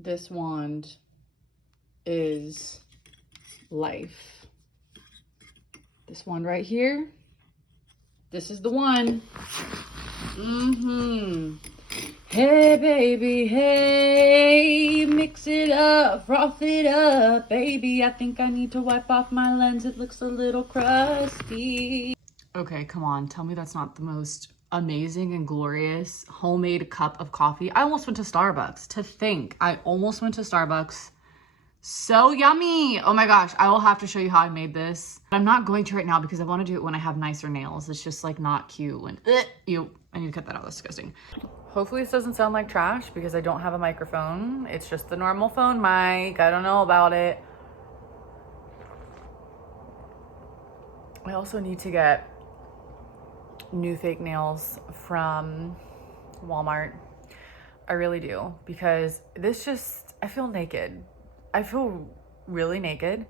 This wand is life. This one right here, this is the one. Hey baby, hey, mix it up, froth it up, baby. I think I need to wipe off my lens. It looks a little crusty. Okay, come on, tell me that's not the most amazing and glorious homemade cup of coffee. I almost went to Starbucks. To think, I almost went to Starbucks. So yummy. Oh my gosh, I will have to show you how I made this. I'm not going to right now because I want to do it when I have nicer nails. It's just like not cute when I need to cut that out. That's disgusting. Hopefully this doesn't sound like trash because I don't have a microphone. It's just the normal phone mic. I don't know about it. I also need to get new fake nails from Walmart. I really do, because this just, I feel naked. I feel really naked.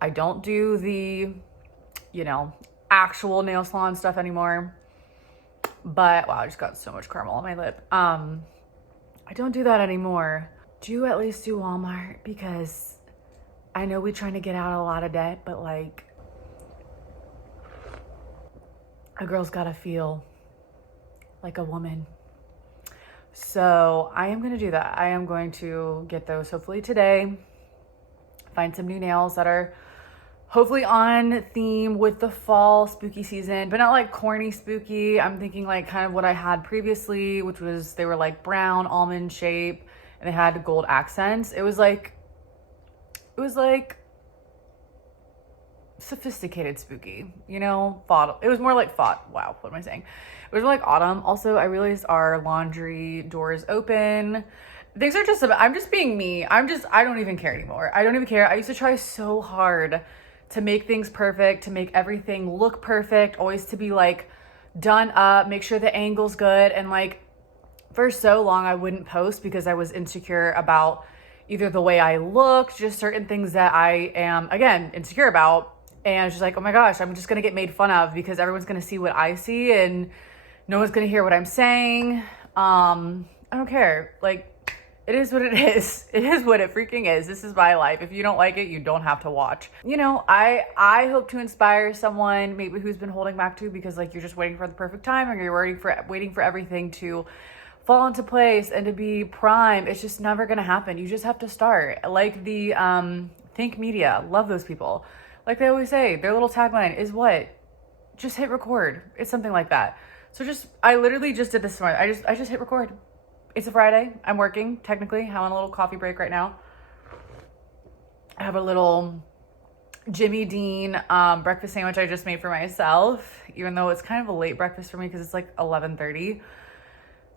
I don't do the, actual nail salon stuff anymore. But wow, I just got so much caramel on my lip. I don't do that anymore. Do at least do Walmart, because I know we're trying to get out of a lot of debt, but like, a girl's gotta feel like a woman. So I am gonna do that. I am going to get those hopefully today. Find some new nails that are hopefully on theme with the fall spooky season, but not like corny spooky. I'm thinking like kind of what I had previously, which was, they were like brown almond shape and they had gold accents. It was like sophisticated spooky, fall. It was more like wow, what am I saying? It was more like autumn. Also, I realized our laundry door is open. Things are just I'm just being me. I don't even care anymore. I don't even care. I used to try so hard to make things perfect, to make everything look perfect, always to be like done up, make sure the angle's good. And like for so long I wouldn't post because I was insecure about either the way I looked, just certain things that I am, again, insecure about. And it's just like, oh my gosh, I'm just gonna get made fun of because everyone's gonna see what I see and no one's gonna hear what I'm saying. I don't care. Like, it is what it is. It is what it freaking is. This is my life. If you don't like it, you don't have to watch. I hope to inspire someone maybe who's been holding back too, because like you're just waiting for the perfect time, or you're waiting for everything to fall into place and to be prime. It's just never gonna happen. You just have to start. Like the Think Media, love those people. Like they always say, their little tagline is what? Just hit record. It's something like that. So I literally just did this morning. I just hit record. It's a Friday. I'm working, technically. I'm on a little coffee break right now. I have a little Jimmy Dean breakfast sandwich I just made for myself, even though it's kind of a late breakfast for me because it's like 11:30.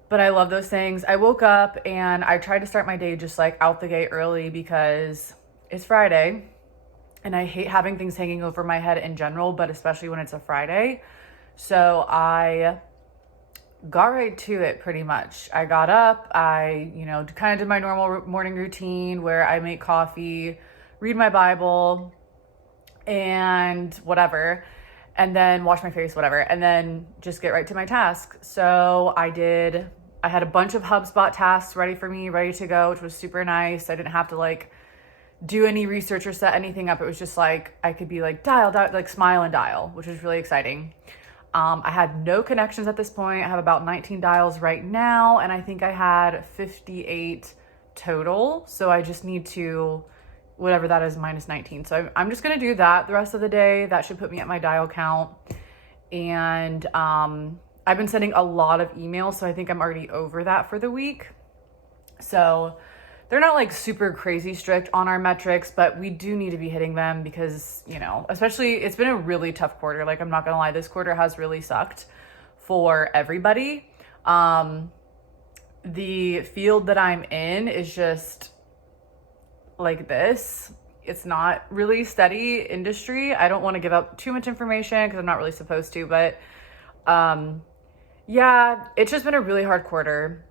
But I love those things. I woke up and I tried to start my day just like out the gate early because it's Friday. And I hate having things hanging over my head in general, but especially when it's a Friday. So I got right to it pretty much. I got up, I, kind of did my normal morning routine where I make coffee, read my Bible, and whatever, and then wash my face, whatever, and then just get right to my task. So I had a bunch of HubSpot tasks ready for me, ready to go, which was super nice. I didn't have to like do any research or set anything up. It was just like, I could be like dial, like smile and dial, which was really exciting. I had no connections at this point. I have about 19 dials right now, and I think I had 58 total. So I just need to, whatever that is, minus 19. So I'm just gonna do that the rest of the day. That should put me at my dial count. And I've been sending a lot of emails, so I think I'm already over that for the week. So they're not like super crazy strict on our metrics, but we do need to be hitting them because, especially it's been a really tough quarter. Like, I'm not gonna lie, this quarter has really sucked for everybody. The field that I'm in is just like this. It's not really steady industry. I don't want to give up too much information because I'm not really supposed to, but yeah, it's just been a really hard quarter.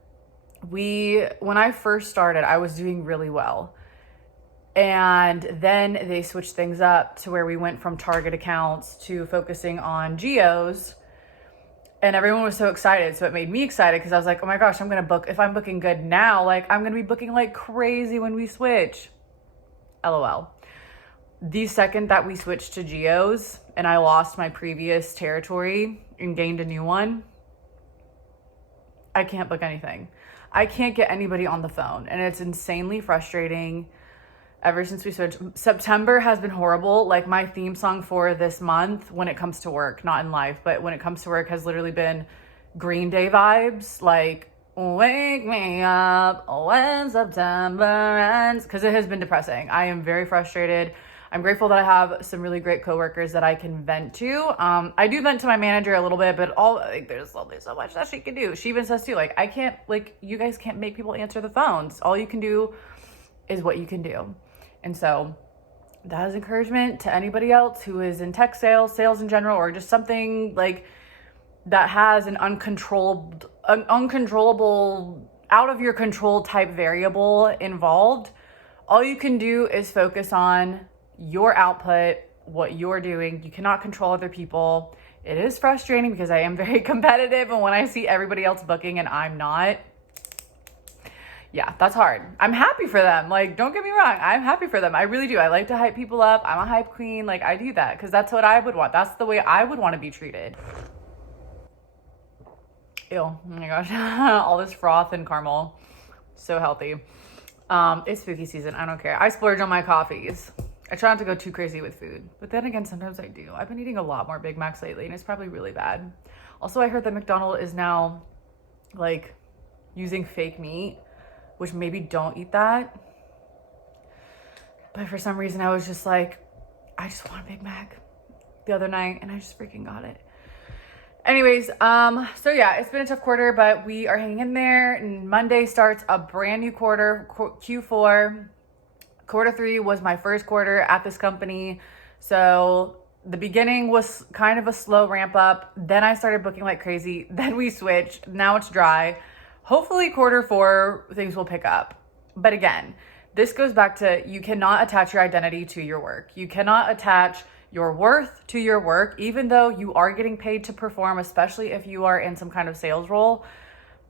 When I first started, I was doing really well. And then they switched things up to where we went from target accounts to focusing on geos. And everyone was so excited. So it made me excited because I was like, oh my gosh, I'm going to book. If I'm booking good now, like I'm going to be booking like crazy when we switch. LOL. The second that we switched to geos and I lost my previous territory and gained a new one, I can't book anything. I can't get anybody on the phone. And it's insanely frustrating. Ever since we switched, September has been horrible. Like my theme song for this month when it comes to work, not in life, but when it comes to work has literally been Green Day vibes. Like, wake me up when September ends. Because it has been depressing. I am very frustrated. I'm grateful that I have some really great coworkers that I can vent to. I do vent to my manager a little bit, but there's only so much that she can do. She even says too, like, I can't, like, you guys can't make people answer the phones. All you can do is what you can do. And so that is encouragement to anybody else who is in tech sales in general, or just something like that has an uncontrollable, out of your control type variable involved. All you can do is focus on your output, what you're doing. You cannot control other people. It is frustrating because I am very competitive, and when I see everybody else booking and I'm not, yeah, that's hard. I'm happy for them. Like, don't get me wrong. I'm happy for them. I really do. I like to hype people up. I'm a hype queen. Like, I do that because that's what I would want. That's the way I would want to be treated. Ew. Oh my gosh. All this froth and caramel. So healthy. It's spooky season. I don't care. I splurge on my coffees. I try not to go too crazy with food. But then again, sometimes I do. I've been eating a lot more Big Macs lately, and it's probably really bad. Also, I heard that McDonald's is now, like, using fake meat, which maybe don't eat that. But for some reason, I was just like, I just want a Big Mac the other night, and I just freaking got it. Anyways, so yeah, it's been a tough quarter, but we are hanging in there, and Monday starts a brand new quarter, Q4. Quarter 3 was my first quarter at this company. So the beginning was kind of a slow ramp up. Then I started booking like crazy. Then we switched. Now it's dry. Hopefully quarter 4, things will pick up. But again, this goes back to you cannot attach your identity to your work. You cannot attach your worth to your work, even though you are getting paid to perform, especially if you are in some kind of sales role.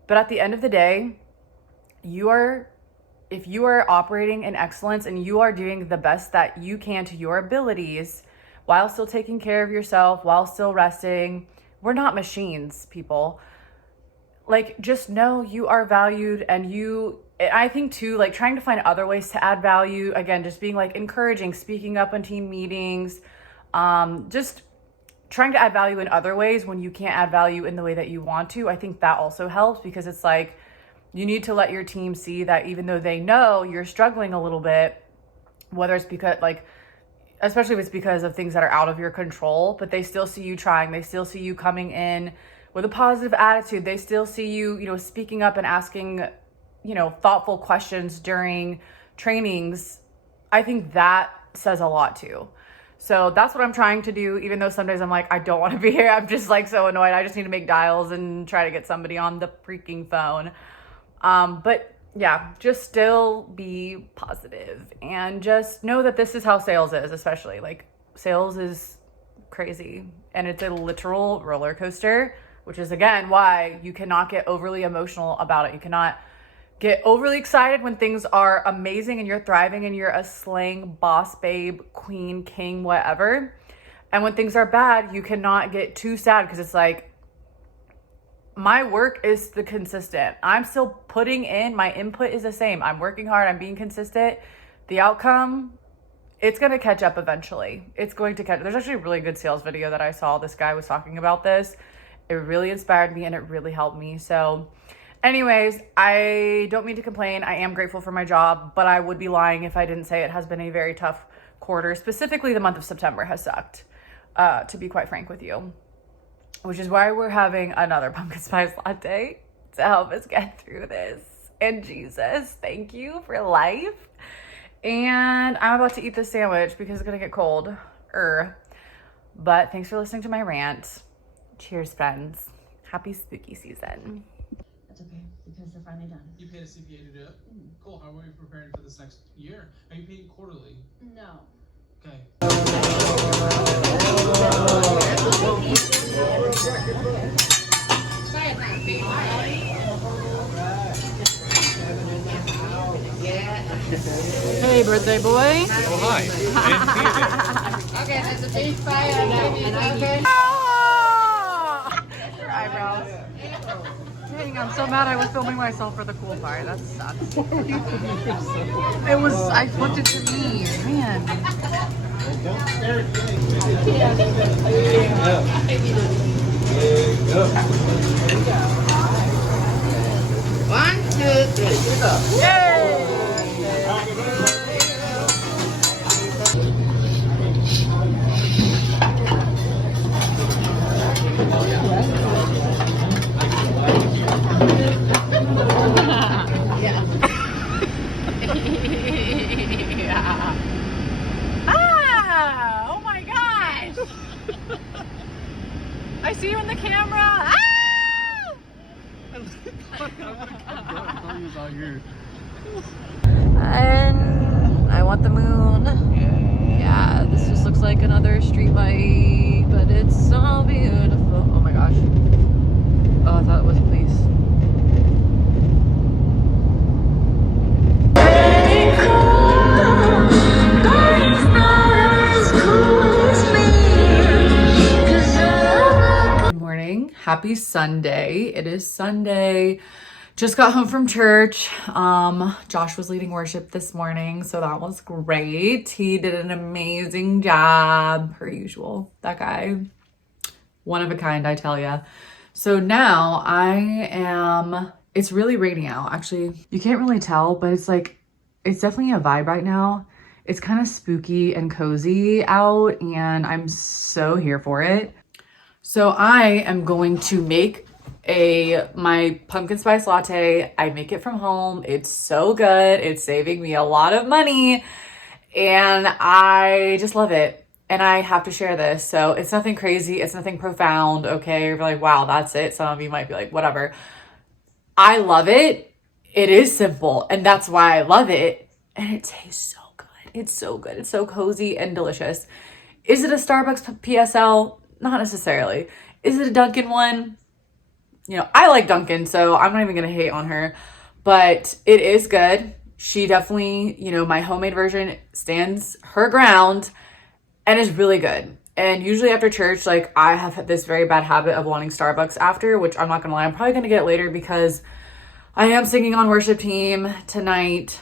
But at the end of the day, if you are operating in excellence and you are doing the best that you can to your abilities while still taking care of yourself, while still resting, we're not machines, people. Like, just know you are valued. And I think too, like trying to find other ways to add value. Again, just being like encouraging, speaking up in team meetings, just trying to add value in other ways when you can't add value in the way that you want to. I think that also helps, because it's like, you need to let your team see that even though they know you're struggling a little bit, whether it's because, like, especially if it's because of things that are out of your control, but they still see you trying. They still see you coming in with a positive attitude. They still see you, speaking up and asking, thoughtful questions during trainings. I think that says a lot too. So that's what I'm trying to do, even though some days I'm like, I don't want to be here. I'm just like so annoyed. I just need to make dials and try to get somebody on the freaking phone. But yeah, just still be positive and just know that this is how sales is, especially like sales is crazy and it's a literal roller coaster, which is again why you cannot get overly emotional about it. You cannot get overly excited when things are amazing and you're thriving and you're a slaying boss babe, queen, king, whatever. And when things are bad, you cannot get too sad, because it's like, my work is the consistent. I'm still putting in, my input is the same. I'm working hard, I'm being consistent. The outcome, it's going to catch up eventually. It's going to catch. There's actually a really good sales video that I saw. This guy was talking about this. It really inspired me and it really helped me. So anyways, I don't mean to complain. I am grateful for my job, but I would be lying if I didn't say it has been a very tough quarter. Specifically, the month of September has sucked, to be quite frank with you. Which is why we're having another pumpkin spice latte to help us get through this. And Jesus, thank you for life. And I'm about to eat this sandwich because it's going to get cold. But thanks for listening to my rant. Cheers, friends. Happy spooky season. That's okay, because they're finally done. You paid a CPA to do it? Cool. How are you preparing for this next year? Are you paying quarterly? No. Okay. Hey, birthday boy. Oh, hi. Okay, that's a big fire and okay. Your eyebrows. Dang, I'm so mad I was filming myself for the cool part. That sucks. It was, I flipped it to me. Man. One, two, three. Yay! Yeah. Ah! Oh my gosh! I see you in the camera. Ah! And I want the moon. Yeah, this just looks like another street light, but it's so beautiful. Oh my gosh. Oh, I thought it was a police. Good morning. Happy Sunday. It is Sunday. Just got home from church. Josh was leading worship this morning, so that was great. He did an amazing job, per usual. That guy, one of a kind, I tell ya. So now it's really raining out. Actually, you can't really tell, but it's definitely a vibe right now. It's kind of spooky and cozy out, and I'm so here for it. So I am going to make my pumpkin spice latte. I make it from home. It's so good. It's saving me a lot of money and I just love it. And I have to share this. So it's nothing crazy. It's nothing profound. Okay. You're like, wow, that's it. Some of you might be like, whatever. I love it. It is simple. And that's why I love it. And it tastes so good. It's so good. It's so cozy and delicious. Is it a Starbucks PSL? Not necessarily. Is it a Dunkin' one? You know, I like Dunkin', so I'm not even going to hate on her, but it is good. She definitely, you know, my homemade version stands her ground and is really good. And usually after church, like I have this very bad habit of wanting Starbucks after, which I'm not going to lie, I'm probably going to get it later because I am singing on worship team tonight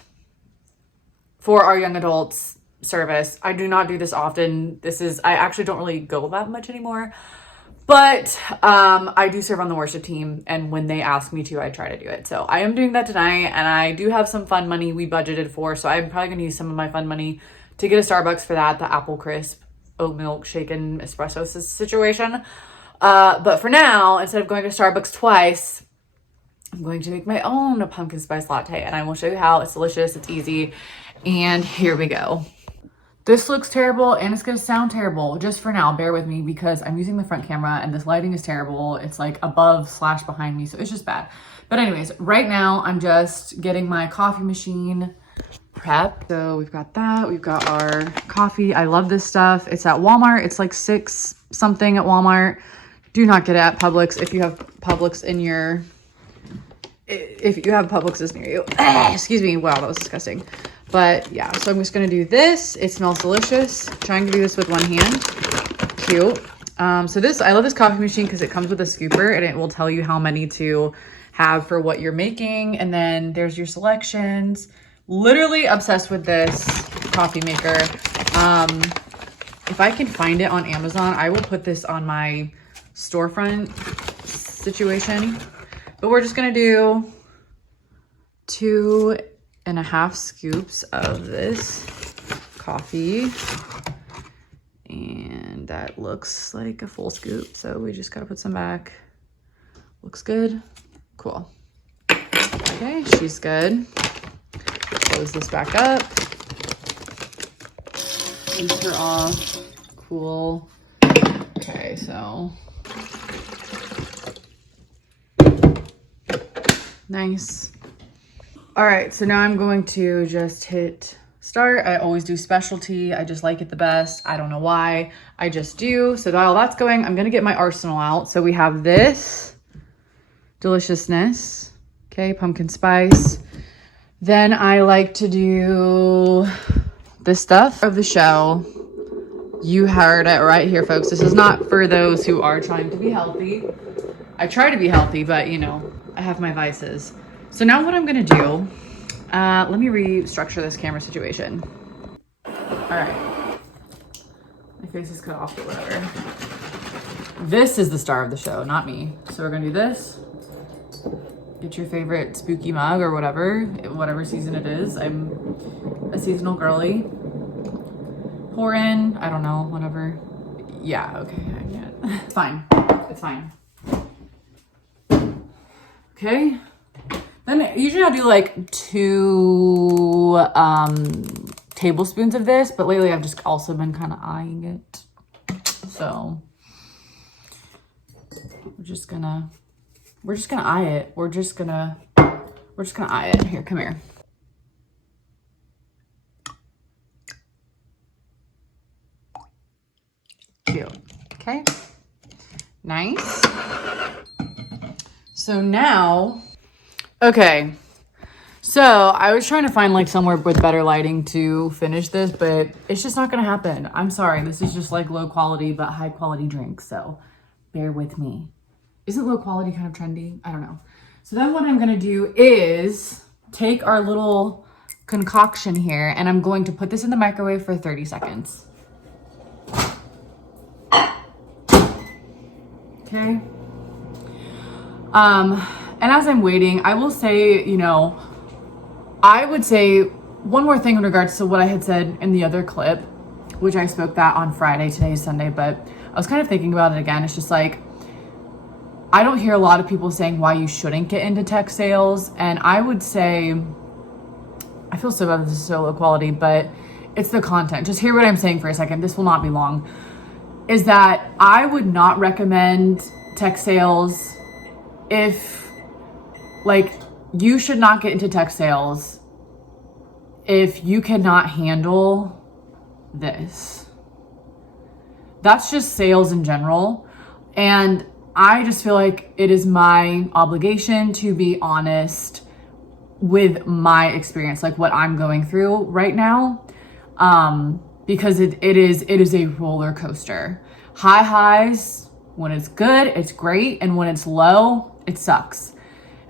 for our young adults service. I do not do this often. I actually don't really go that much anymore. But I do serve on the worship team, and when they ask me to, I try to do it. So I am doing that tonight, and I do have some fun money we budgeted for, so I'm probably going to use some of my fun money to get a Starbucks for that, the apple crisp, oat milk, shaken espresso situation. But for now, instead of going to Starbucks twice, I'm going to make my own pumpkin spice latte, and I will show you how. It's delicious, it's easy, and here we go. This looks terrible and it's gonna sound terrible just for now. Bear with me because I'm using the front camera and this lighting is terrible. It's like above / behind me, so it's just bad. But anyways, right now I'm just getting my coffee machine prep. So we've got that, we've got our coffee. I love this stuff. It's at Walmart. It's like $6 something at Walmart. Do not get it at Publix if you have Publix is near you. Excuse me, wow, that was disgusting. But yeah, so I'm just gonna do this. It smells delicious. Trying to do this with one hand. Cute. So I love this coffee machine because it comes with a scooper and it will tell you how many to have for what you're making. And then there's your selections. Literally obsessed with this coffee maker. If I can find it on Amazon, I will put this on my storefront situation. But we're just gonna do 2.5 scoops of this coffee, and that looks like a full scoop, so we just gotta put some back. Looks good. Cool. Okay, she's good. Close this back up. Rinse her off. Cool. Okay, so nice. All right, so now I'm going to just hit start. I always do specialty. I just like it the best. I don't know why. I just do. So while that's going, I'm gonna get my arsenal out. So we have this. deliciousness. Okay, pumpkin spice. Then I like to do this stuff of the show. You heard it right here, folks. This is not for those who are trying to be healthy. I try to be healthy, but you know, I have my vices. So now what I'm gonna do, let me restructure this camera situation. All right, my face is cut off, but whatever. This is the star of the show, not me. So we're gonna do this. Get your favorite spooky mug or whatever season it is. I'm a seasonal girly. Pour in, I don't know, whatever. Yeah, okay, I get it. It's fine, it's fine. Okay, then usually I'll do like 2 tablespoons of this, but lately I've just also been kind of eyeing it. So we're just gonna eye it. We're just gonna eye it. Here, come here. Cute. Okay. Nice. So now, okay. So I was trying to find like somewhere with better lighting to finish this, but it's just not gonna happen. I'm sorry. This is just like low quality but high quality drink. So bear with me. Isn't low quality kind of trendy? I don't know. So then what I'm gonna do is take our little concoction here and I'm going to put this in the microwave for 30 seconds. Okay. And as I'm waiting, I will say, you know, I would say one more thing in regards to what I had said in the other clip, which I spoke that on Friday, today is Sunday, but I was kind of thinking about it again. It's just like, I don't hear a lot of people saying why you shouldn't get into tech sales. And I would say, I feel so bad this is so low quality, but it's the content. Just hear what I'm saying for a second. This will not be long. Is that I would not recommend tech sales if, like, you should not get into tech sales if you cannot handle this. That's just sales in general. And I just feel like it is my obligation to be honest with my experience, like what I'm going through right now. Because it is a roller coaster. High highs, when it's good, it's great. And when it's low, it sucks.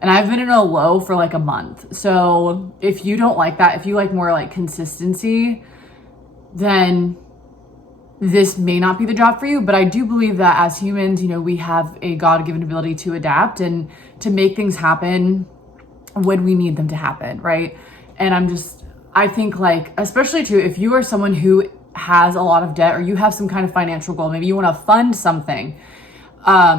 And I've been in a low for like a month. So if you don't like that, if you like more like consistency, then this may not be the job for you. But I do believe that as humans, you know, we have a God-given ability to adapt and to make things happen when we need them to happen, right? And I think like, especially too, if you are someone who has a lot of debt or you have some kind of financial goal, maybe you want to fund something,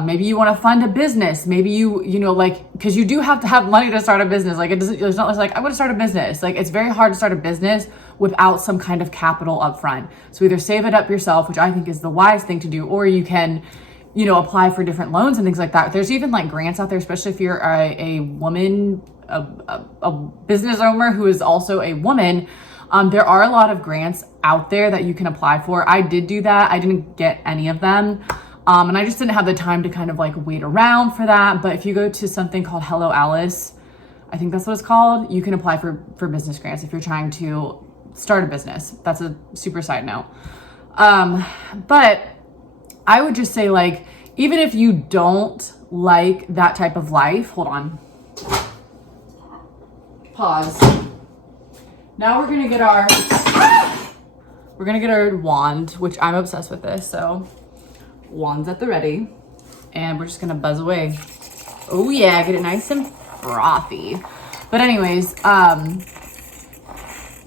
maybe you want to fund a business, maybe you know, like, because you do have to have money to start a business. Like it's not like I'm going to start a business. Like it's very hard to start a business without some kind of capital up front. So either save it up yourself, which I think is the wise thing to do, or you can, you know, apply for different loans and things like that. There's even like grants out there, especially if you're a woman, a business owner who is also a woman. There are a lot of grants out there that you can apply for. I did do that. I didn't get any of them. And I just didn't have the time to kind of like wait around for that. But if you go to something called Hello Alice, I think that's what it's called, you can apply for business grants if you're trying to start a business. That's a super side note. But I would just say, like, even if you don't like that type of life, hold on. Pause. Now we're gonna get our wand, which I'm obsessed with this. So wand's at the ready, and we're just gonna buzz away. Oh yeah, get it nice and frothy. But anyways,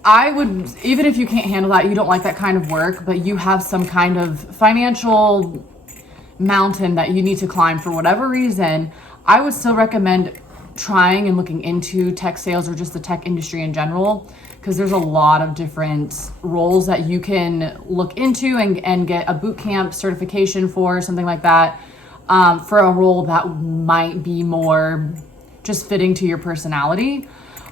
I would, even if you can't handle that, you don't like that kind of work, but you have some kind of financial mountain that you need to climb for whatever reason, I would still recommend trying and looking into tech sales or just the tech industry in general, because there's a lot of different roles that you can look into and get a boot camp certification for, something like that, for a role that might be more just fitting to your personality.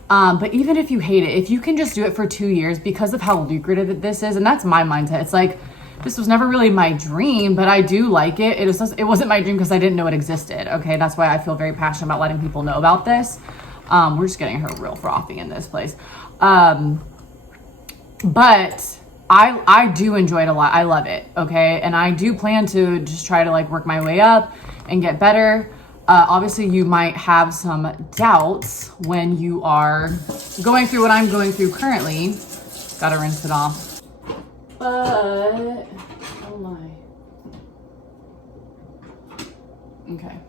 But even if you hate it, if you can just do it for 2 years because of how lucrative this is, and that's my mindset. It's like This was never really my dream, but I do like it. It wasn't my dream because I didn't know it existed. Okay, that's why I feel very passionate about letting people know about this. We're just getting her real frothy in this place. But I do enjoy it a lot. I love it. Okay, and I do plan to just try to like work my way up and get better. Obviously, you might have some doubts when you are going through what I'm going through currently. Gotta rinse it off. But, oh my. Okay.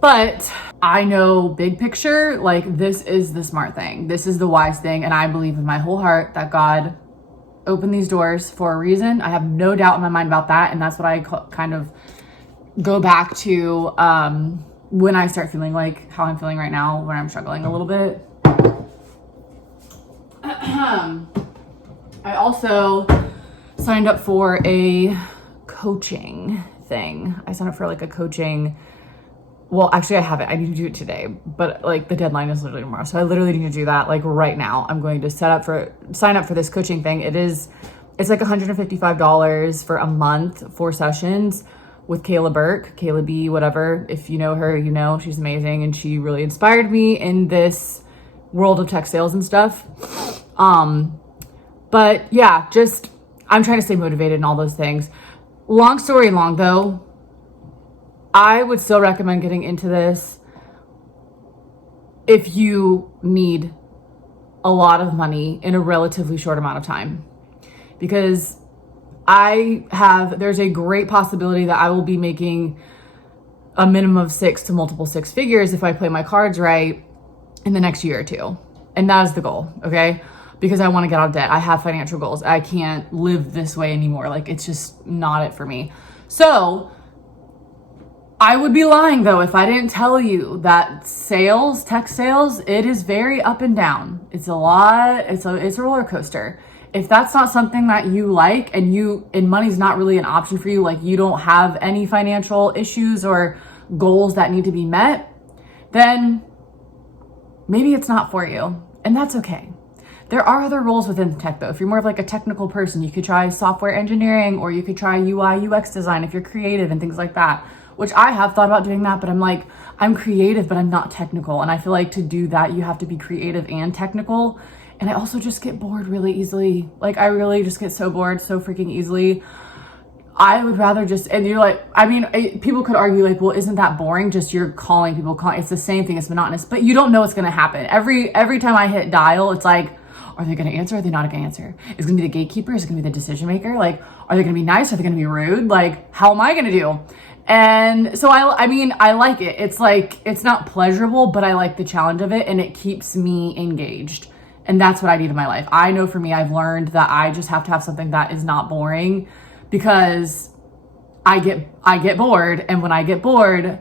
But I know big picture, like this is the smart thing. This is the wise thing. And I believe in my whole heart that God opened these doors for a reason. I have no doubt in my mind about that. And that's what I kind of go back to when I start feeling like how I'm feeling right now, when I'm struggling a little bit. I also signed up for a coaching thing. I signed up for like a coaching. Well, actually I haven't. I need to do it today, but like the deadline is literally tomorrow. So I literally need to do that like right now. I'm going to sign up for this coaching thing. It's like $155 for a month, 4 sessions with Kayla Burke, Kayla B, whatever. If you know her, you know, she's amazing. And she really inspired me in this world of tech sales and stuff. But yeah, just, I'm trying to stay motivated and all those things. Long story long though, I would still recommend getting into this if you need a lot of money in a relatively short amount of time. Because there's a great possibility that I will be making a minimum of 6 to multiple 6 figures if I play my cards right in the next year or 2. And that is the goal, okay? Because I want to get out of debt. I have financial goals. I can't live this way anymore. Like, it's just not it for me. So I would be lying though if I didn't tell you that sales, tech sales, it is very up and down. It's a lot. It's a roller coaster. If that's not something that you like and money's not really an option for you, like you don't have any financial issues or goals that need to be met, then maybe it's not for you. And that's okay. There are other roles within tech though. If you're more of like a technical person, you could try software engineering, or you could try UI, UX design if you're creative and things like that, which I have thought about doing that, but I'm like, I'm creative, but I'm not technical. And I feel like to do that, you have to be creative and technical. And I also just get bored really easily. Like I really just get so bored so freaking easily. I would rather just, and you're like, I mean, people could argue like, well, isn't that boring? Just you're calling people, it's the same thing, it's monotonous, but you don't know what's gonna happen. Every time I hit dial, it's like, are they gonna answer? Are they not gonna answer? Is it gonna be the gatekeeper? Is it gonna be the decision maker? Like, are they gonna be nice? Are they gonna be rude? Like, how am I gonna do? And so I mean, I like it. It's like, it's not pleasurable, but I like the challenge of it and it keeps me engaged. And that's what I need in my life. I know for me, I've learned that I just have to have something that is not boring, because I get bored. And when I get bored,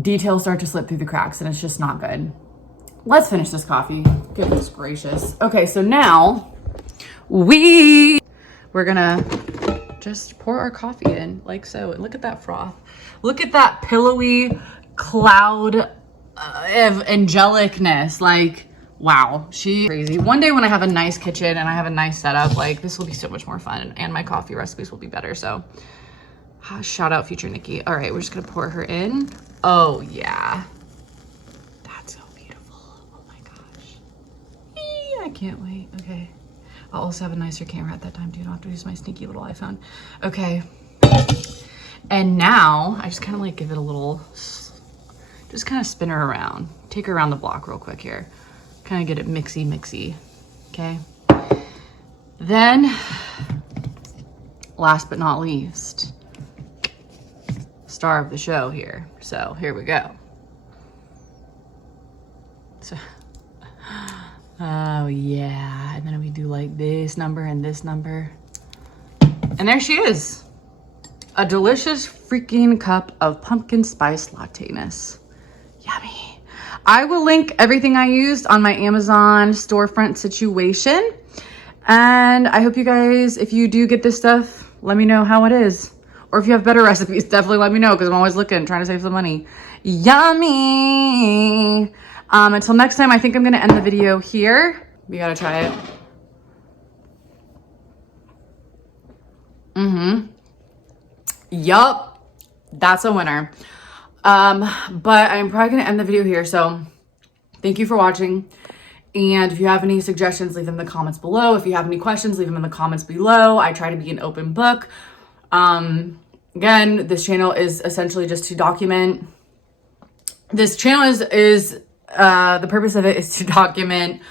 details start to slip through the cracks and it's just not good. Let's finish this coffee. Goodness gracious. Okay, so now we're gonna just pour our coffee in like so. And look at that froth. Look at that pillowy cloud of angelicness. Like, wow, she's crazy. One day when I have a nice kitchen and I have a nice setup, like this will be so much more fun and my coffee recipes will be better. So shout out future Nikki. All right, we're just gonna pour her in. Oh yeah. That's so beautiful. Oh my gosh. I can't wait. Okay. I'll also have a nicer camera at that time too. I don't have to use my sneaky little iPhone. Okay. And now I just kind of like give it a little, just kind of spin her around. Take her around the block real quick here. Kind of get it mixy. Okay. Then last but not least, star of the show here. So here we go. So, oh yeah. And then we do like this number and this number. And there she is. A delicious freaking cup of pumpkin spice latte-ness. Yummy. I will link everything I used on my Amazon storefront situation. And I hope you guys, if you do get this stuff, let me know how it is. Or if you have better recipes, definitely let me know, because I'm always looking, trying to save some money. Yummy. Until next time, I think I'm going to end the video here. We got to try it. Yup, that's a winner. But I'm probably gonna end the video here. So thank you for watching. And if you have any suggestions, leave them in the comments below. If you have any questions, leave them in the comments below. I try to be an open book. Again, this channel is essentially just to document. This channel is the purpose of it is to document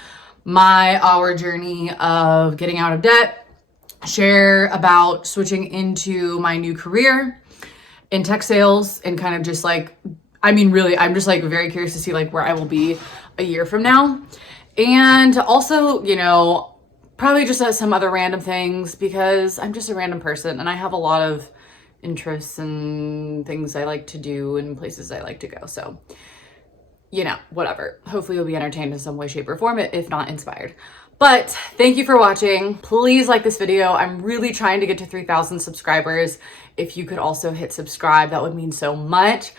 our journey of getting out of debt, share about switching into my new career in tech sales, and kind of just like, I mean, really, I'm just like very curious to see like where I will be a year from now. And also, you know, probably just some other random things, because I'm just a random person and I have a lot of interests and things I like to do and places I like to go. So, you know, whatever. Hopefully you'll be entertained in some way, shape, or form, if not inspired. But thank you for watching. Please like this video. I'm really trying to get to 3,000 subscribers. If you could also hit subscribe, that would mean so much.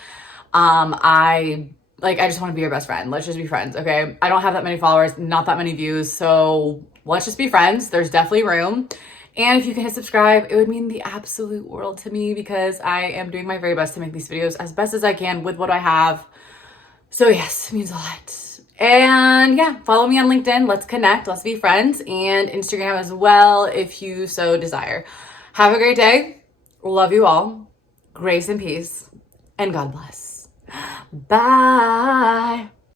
I just want to be your best friend. Let's just be friends, okay? I don't have that many followers, not that many views, so let's just be friends. There's definitely room. And if you can hit subscribe, it would mean the absolute world to me, because I am doing my very best to make these videos as best as I can with what I have. So yes, it means a lot. And yeah, follow me on LinkedIn. Let's connect. Let's be friends. And Instagram as well, if you so desire. Have a great day. Love you all. Grace and peace. And God bless. Bye.